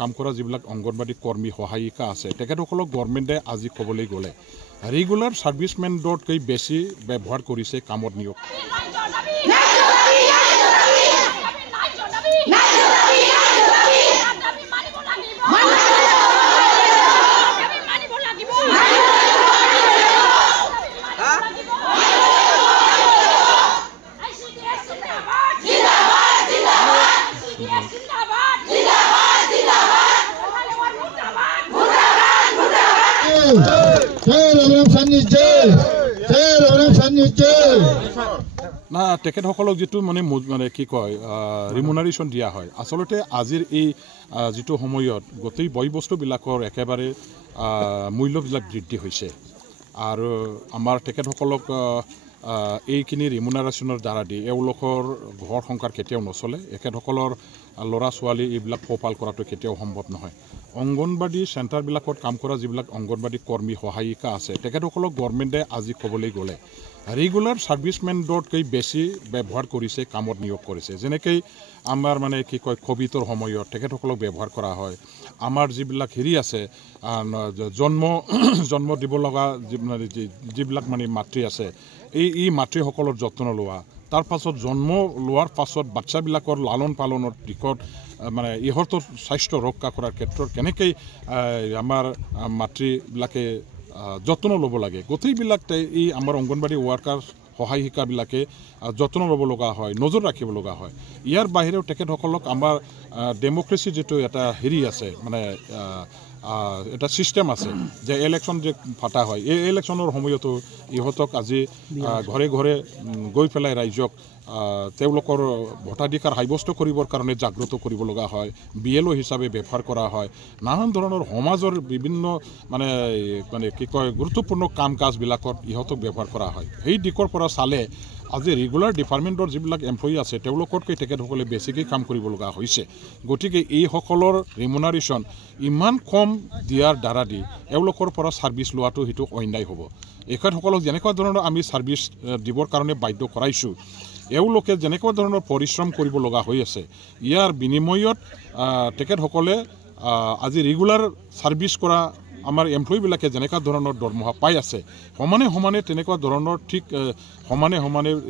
কাম কৰা যিবিলাক অংগনবাড়ী কৰ্মী সহায়িকা আছে তেখেতসকলক গভৰ্ণমেণ্টে আজি ক'বলৈ গ'লে ৰেগুলাৰ ছাৰ্ভিচমেনতকৈ বেছি ব্যৱহাৰ কৰিছে কামত নিয়োগ। না তেখেতসকলক যিটো মানে কি কয় ৰিমুনাৰেশ্যন দিয়া হয় আচলতে আজিৰ এই যিটো সময়ত গোটেই বয় বস্তুবিলাকৰ একেবাৰে মূল্যবিলাক বৃদ্ধি হৈছে আৰু আমাৰ তেখেতসকলক এইখিনি ৰিমুনাৰেশ্যনৰ দ্বাৰা দি এওঁলোকৰ ঘৰ সংসাৰ কেতিয়াও নচলে এখেতসকলৰ ল'ৰা ছোৱালী এইবিলাক পোহপাল কৰাটো কেতিয়াও সম্ভৱ নহয়। অংগনবাড়ী চেণ্টাৰবিলাকত কাম কৰা যিবিলাক অংগনবাড়ী কৰ্মী সহায়িকা আছে তেখেতসকলক গভৰ্ণমেণ্টে আজি ক'বলৈ গ'লে ৰেগুলাৰ ছাৰ্ভিচমেনতকৈ বেছি ব্যৱহাৰ কৰিছে কামত নিয়োগ কৰিছে। যেনেকৈ আমাৰ মানে কি কয় ক'ভিডৰ সময়ত তেখেতসকলক ব্যৱহাৰ কৰা হয়। আমাৰ যিবিলাক হেৰি আছে জন্ম দিব লগা যিবিলাক মানে মাতৃ আছে এই মাতৃসকলৰ যত্ন লোৱা তাৰ পাছত জন্ম লোৱাৰ পাছত বাচ্চাবিলাকৰ লালন পালনৰ দিশত মানে ইহঁতৰ স্বাস্থ্য ৰক্ষা কৰাৰ ক্ষেত্ৰত কেনেকৈ আমাৰ মাতৃবিলাকে যত্ন ল'ব লাগে গোটেইবিলাক এই আমাৰ অংগনবাড়ী ৱাৰ্কাৰ সহায়িকাবিলাকে যত্ন ল'ব লগা হয় নজৰ ৰাখিব লগা হয়। ইয়াৰ বাহিৰেও তেখেতসকলক আমাৰ ডেম'ক্ৰেচি যিটো এটা হেৰি আছে মানে এটা ছিষ্টেম আছে যে ইলেকশ্যন যে পতা হয় এই ইলেকশ্যনৰ সময়তো ইহঁতক আজি ঘৰে ঘৰে গৈ পেলাই ৰাইজক তেওঁলোকৰ ভোটাধিকাৰ সাব্যস্ত কৰিবৰ কাৰণে জাগ্ৰত কৰিব লগা হয়। BLO হিচাপে ব্যৱহাৰ কৰা হয়। নানান ধৰণৰ সমাজৰ বিভিন্ন মানে কি কয় গুৰুত্বপূৰ্ণ কাম কাজবিলাকত ইহঁতক ব্যৱহাৰ কৰা হয়। সেই দিশৰ পৰা চালে আজি ৰেগুলাৰ ডিপাৰ্টমেণ্টৰ যিবিলাক এমপ্লয়ী আছে তেওঁলোকতকৈ তেখেতসকলে বেছিকৈ কাম কৰিব লগা হৈছে। গতিকে এইসকলৰ ৰিমুনাৰেশ্যন ইমান কম দিয়াৰ দ্বাৰা দি এওঁলোকৰ পৰা ছাৰ্ভিচ লোৱাটো সেইটো অন্যায় হ'ব। এখেতসকলক যেনেকুৱা ধৰণৰ আমি ছাৰ্ভিচ দিবৰ কাৰণে বাধ্য কৰাইছোঁ এওঁলোকে যেনেকুৱা ধৰণৰ পৰিশ্ৰম কৰিব লগা হৈ আছে ইয়াৰ বিনিময়ত তেখেতসকলে আজি ৰেগুলাৰ ছাৰ্ভিচ কৰা আমাৰ এমপ্লয়ীবিলাকে যেনেকুৱা ধৰণৰ দৰমহা পাই আছে সমানে তেনেকুৱা ধৰণৰ ঠিক সমানে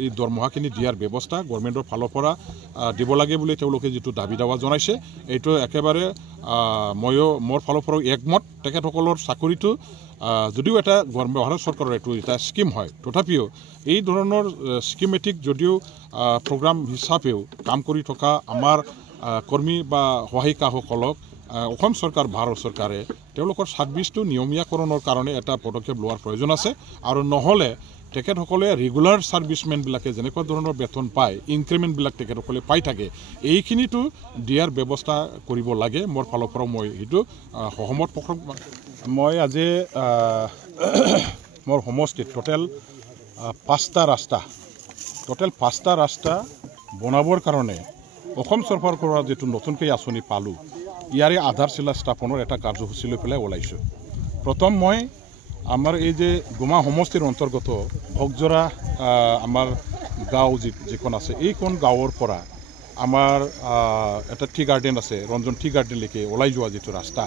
এই দৰমহাখিনি দিয়াৰ ব্যৱস্থা গভৰ্ণমেণ্টৰ ফালৰ পৰা দিব লাগে বুলি তেওঁলোকে যিটো দাবী দাৱা জনাইছে এইটো একেবাৰে ময়ো মোৰ ফালৰ পৰাও একমত। তেখেতসকলৰ চাকৰিটো যদিও এটা ভাৰত চৰকাৰৰ এইটো এটা স্কিম হয় তথাপিও এই ধৰণৰ স্কিমেটিক যদিও প্ৰগ্ৰাম হিচাপেও কাম কৰি থকা আমাৰ কৰ্মী বা সহায়িকাসকলক অসম চৰকাৰ ভাৰত চৰকাৰে তেওঁলোকৰ ছাৰ্ভিচটো নিয়মীয়াকৰণৰ কাৰণে এটা পদক্ষেপ লোৱাৰ প্ৰয়োজন আছে আৰু নহ'লে তেখেতসকলে ৰেগুলাৰ ছাৰ্ভিচমেনবিলাকে যেনেকুৱা ধৰণৰ বেতন পায় ইনক্ৰিমেণ্টবিলাক তেখেতসকলে পাই থাকে এইখিনিতো দিয়াৰ ব্যৱস্থা কৰিব লাগে। মোৰ ফালৰ পৰাও মই সেইটো সহমত প্ৰকাশ। মই আজি মোৰ সমষ্টিত টোটেল 5টা ৰাস্তা বনাবৰ কাৰণে অসম চৰকাৰৰ পৰা যিটো নতুনকৈ আঁচনি পালোঁ ইয়াৰে আধাৰশিলা স্থাপনৰ এটা কাৰ্যসূচী লৈ পেলাই ওলাইছোঁ। প্ৰথম মই আমাৰ এই যে গোমা সমষ্টিৰ অন্তৰ্গত ভোগজৰা আমাৰ গাঁও যিখন আছে এইখন গাঁৱৰ পৰা আমাৰ এটা টি গাৰ্ডেন আছে ৰঞ্জন টি গাৰ্ডেনলৈকে ওলাই যোৱা যিটো ৰাস্তা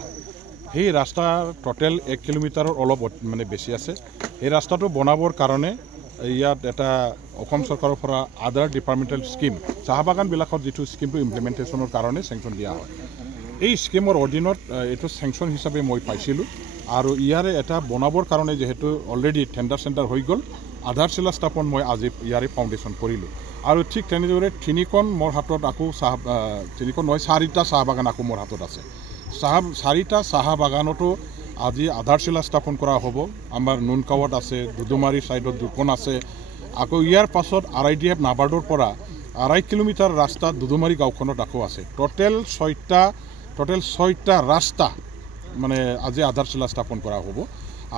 সেই ৰাস্তাৰ টোটেল 1 কিলোমিটাৰৰ অলপ মানে বেছি আছে। এই ৰাস্তাটো বনাবৰ কাৰণে ইয়াত এটা অসম চৰকাৰৰ পৰা আদাৰ ডিপাৰ্টমেণ্টেল স্কিম চাহ বাগানবিলাকত যিটো স্কিমটো ইমপ্লিমেণ্টেশ্যনৰ কাৰণে চেংচন দিয়া হয় এই স্কিমৰ অধীনত এইটো চেংচন হিচাপে মই পাইছিলোঁ আৰু ইয়াৰে এটা বনাবৰ কাৰণে যিহেতু অলৰেডি টেণ্ডাৰ চেণ্ডাৰ হৈ গ'ল আধাৰশিলা স্থাপন মই আজি ইয়াৰে ফাউণ্ডেশ্যন কৰিলোঁ আৰু ঠিক তেনেদৰে 3খন মোৰ হাতত আকৌ 4টা চাহ বাগান আকৌ মোৰ হাতত আছে। 4টা চাহ বাগানতো আজি আধাৰশিলা স্থাপন কৰা হ'ব। আমাৰ নুনকাৱত আছে দুদুমাৰী ছাইডত 2খন আছে আকৌ ইয়াৰ পাছত RIDF নাবাৰ্ডৰ পৰা 2.5 কিলোমিটাৰ ৰাস্তা দুদুমাৰী গাঁওখনত আকৌ আছে। টোটেল 6টা ৰাস্তা মানে আজি আধাৰশিলা স্থাপন কৰা হ'ব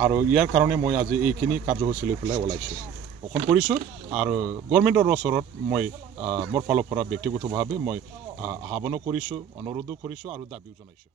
আৰু ইয়াৰ কাৰণে মই আজি এইখিনি কাৰ্যসূচী লৈ পেলাই ওলাইছোঁ পোষণ কৰিছোঁ আৰু গভৰ্ণমেণ্টৰ ওচৰত মই মোৰ ফালৰ পৰা ব্যক্তিগতভাৱে মই আহ্বানো কৰিছোঁ অনুৰোধো কৰিছোঁ আৰু দাবীও জনাইছোঁ।